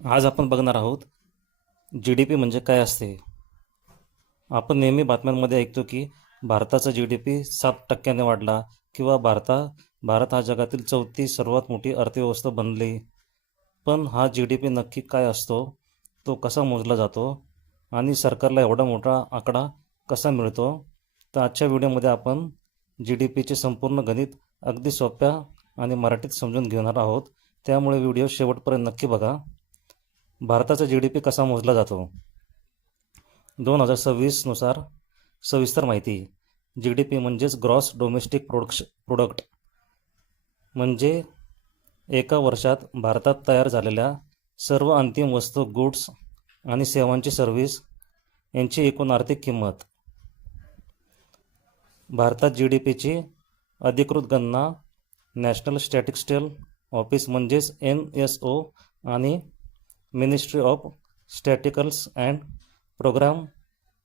आज आपण बघणार आहोत जी.डी.पी म्हणजे काय असते. आपण नेहमी बातम्यांमध्ये ऐकतो की भारताचा जी.डी.पी 7% वाढला किंवा भारत हा जगातील चौथी सर्वात मोठी अर्थव्यवस्था बनली. पण हा जी.डी.पी नक्की काय असतो, तो कसा मोजला जातो आणि सरकारला एवढा मोठा आकडा कसा मिळतो. तर आजच्या व्हिडिओमध्ये आपण जी.डी.पीचे संपूर्ण गणित अगदी सोप्या आणि मराठीत समजून घेणार आहोत. त्यामुळे व्हिडिओ शेवटपर्यंत नक्की बघा. भारताचा जी.डी.पी कसा मोजला जातो. 2026नुसार सविस्तर माहिती. जी.डी.पी म्हणजेच ग्रॉस डोमेस्टिक प्रोडक्ट, म्हणजे एका वर्षात भारतात तयार झालेल्या सर्व अंतिम वस्तू, गुड्स आणि सेवांची सर्व्हिस यांची एकूण आर्थिक किंमत. भारतात जी.डी.पीची अधिकृत गणना नॅशनल स्टॅटिस्टिकल ऑफिस म्हणजेच NSO आणि ministry of statistics and programme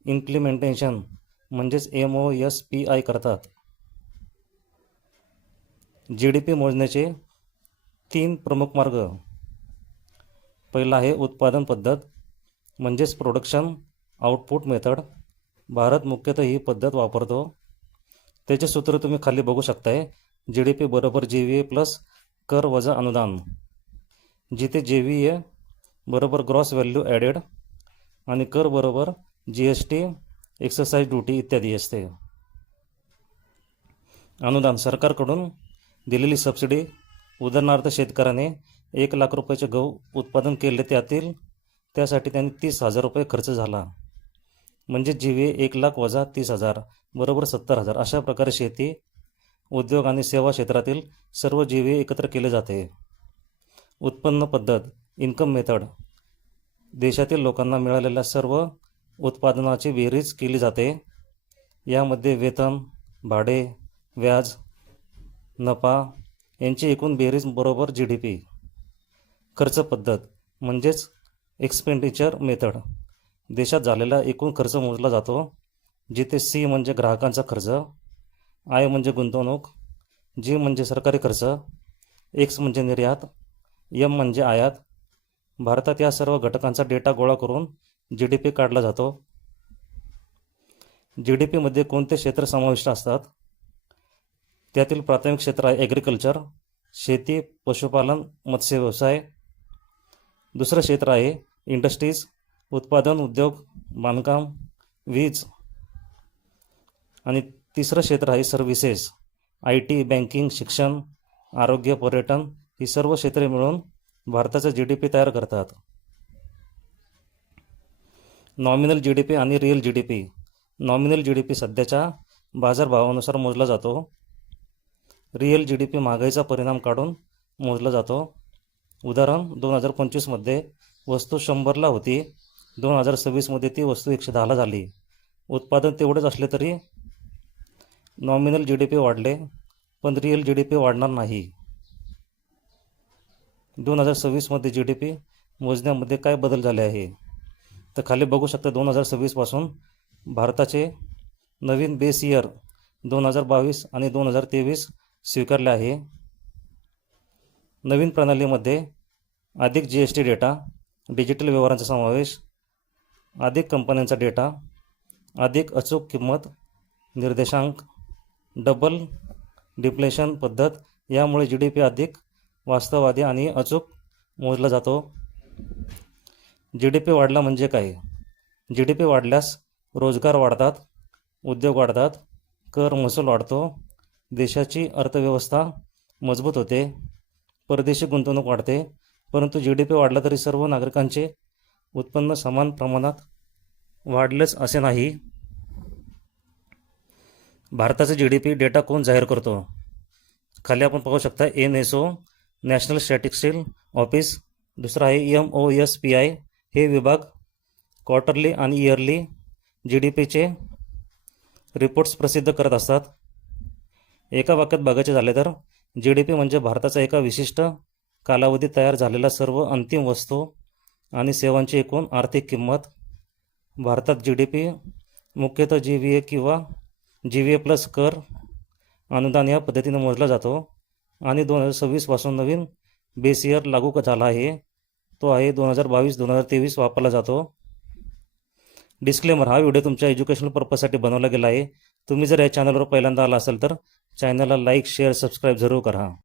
implementation म्हणजेच MOSPI करतात. जी.डी.पी मोजण्याचे 3 प्रमुख मार्ग. पहिला आहे उत्पादन पद्धत म्हणजेच प्रोडक्शन आउटपुट मेथड. भारत मुख्यतः ही पद्धत वापरतो. त्याचे सूत्र तुम्ही खाली बघू शकताय. जी.डी.पी बरोबर GVA प्लस कर वजा अनुदान, जिथे GVA बरोबर ग्रॉस व्हॅल्यू ॲडेड आणि कर बरोबर GST, एक्सरसाइज ड्युटी इत्यादी असते. अनुदान सरकारकडून दिलेली सबसिडी. उदाहरणार्थ शेतकऱ्याने 1,00,000 रुपयाचे गहू उत्पादन केले, त्यासाठी त्यांनी 30,000 रुपये खर्च झाला, म्हणजे GVA 1,00,000 वजा 30,000 बरोबर 70,000. अशा प्रकारे शेती, उद्योग आणि सेवा क्षेत्रातील सर्व GVA एकत्र केले जाते. उत्पन्न पद्धत इन्कम मेथड. देशातील लोकांना मिळालेल्या सर्व उत्पादनाची बेरीज केली जाते. यामध्ये वेतन, भाडे, व्याज, नफा यांची एकूण बेरीज बरोबर जी.डी.पी. खर्च पद्धत म्हणजेच एक्सपेंडिचर मेथड. देशात झालेला एकूण खर्च मोजला जातो, जिथे C म्हणजे ग्राहकांचा खर्च, I म्हणजे गुंतवणूक, G म्हणजे सरकारी खर्च, X म्हणजे निर्यात, M म्हणजे आयात. भारतात या सर्व घटकांचा डेटा गोळा करून जी.डी.पी काढला जातो. जी.डी.पीमध्ये कोणते क्षेत्र समाविष्ट असतात. त्यातील प्राथमिक क्षेत्र आहे ॲग्रिकल्चर, शेती, पशुपालन, मत्स्य व्यवसाय. दुसरं क्षेत्र आहे इंडस्ट्रीज, उत्पादन, उद्योग, बांधकाम, वीज. आणि तिसरं क्षेत्र आहे सर्व्हिसेस, IT, बँकिंग, शिक्षण, आरोग्य, पर्यटन. ही सर्व क्षेत्रे मिळून भारताचा जी.डी.पी तयार करतात. नॉमिनल जी.डी.पी आणि रिअल जी.डी.पी. नॉमिनल जी.डी.पी सध्याच्या बाजारभावानुसार मोजला जातो. रिअल जी.डी.पी महागाईचा परिणाम काढून मोजला जातो. उदाहरण, 2025मध्ये वस्तू 100ला होती, 2026मध्ये ती वस्तू 110ला झाली. उत्पादन तेवढेच असले तरी नॉमिनल जी.डी.पी वाढले, पण रिअल जी.डी.पी वाढणार नाही. 2026मध्ये जी.डी.पी मोजण्यामध्ये काय बदल झाले आहे, तर खाली बघू शकता. 2026पासून भारताचे नवीन बेस इयर 2022 आणि 2023 स्वीकारले आहे. नवीन प्रणालीमध्ये अधिक GST डेटा, डिजिटल व्यवहारांचा समावेश, अधिक कंपन्यांचा डेटा, अधिक अचूक किंमत निर्देशांक, डबल डिप्लेशन पद्धत. यामुळे जी.डी.पी अधिक वास्तववादी आणि अचूक मोजला जातो. जी.डी.पी वाढला म्हणजे काय. जी.डी.पी वाढल्यास रोजगार वाढतात, उद्योग वाढतात, कर महसूल वाढतो, देशाची अर्थव्यवस्था मजबूत होते, परदेशी गुंतवणूक वाढते. परंतु जी.डी.पी वाढला तरी सर्व नागरिकांचे उत्पन्न समान प्रमाणात वाढलेच असे नाही. भारताचा जी.डी.पी डेटा कोण जाहीर करतो. खाली आपण पाहू शकता NSO, नॅशनल स्टॅटिस्टिकल ऑफिस. दुसरा आहे MOSPI. हे विभाग क्वार्टरली आणि इयरली जी.डी.पीचे रिपोर्ट्स प्रसिद्ध करत असतात. एका वाक्यात बघायचे झाले तर जी.डी.पी म्हणजे भारताचा एका विशिष्ट कालावधीत तयार झालेल्या सर्व अंतिम वस्तू आणि सेवांची एकूण आर्थिक किंमत. भारतात जी.डी.पी मुख्यतः GVA किंवा GVA प्लस कर, अनुदान या पद्धतीने मोजला जातो. आणि 2026पासून नवीन बेस इयर लागू झाला आहे. तो आहे 2022-2023 वापरला जातो. डिस्क्लेमर: हा व्हिडिओ तुमच्या एज्युकेशनल पर्पजसाठी बनवला गेला आहे. तुम्ही जर या चॅनलवर पहिल्यांदा आला असाल तर चॅनलला लाईक, शेअर, सबस्क्राईब जरूर करा.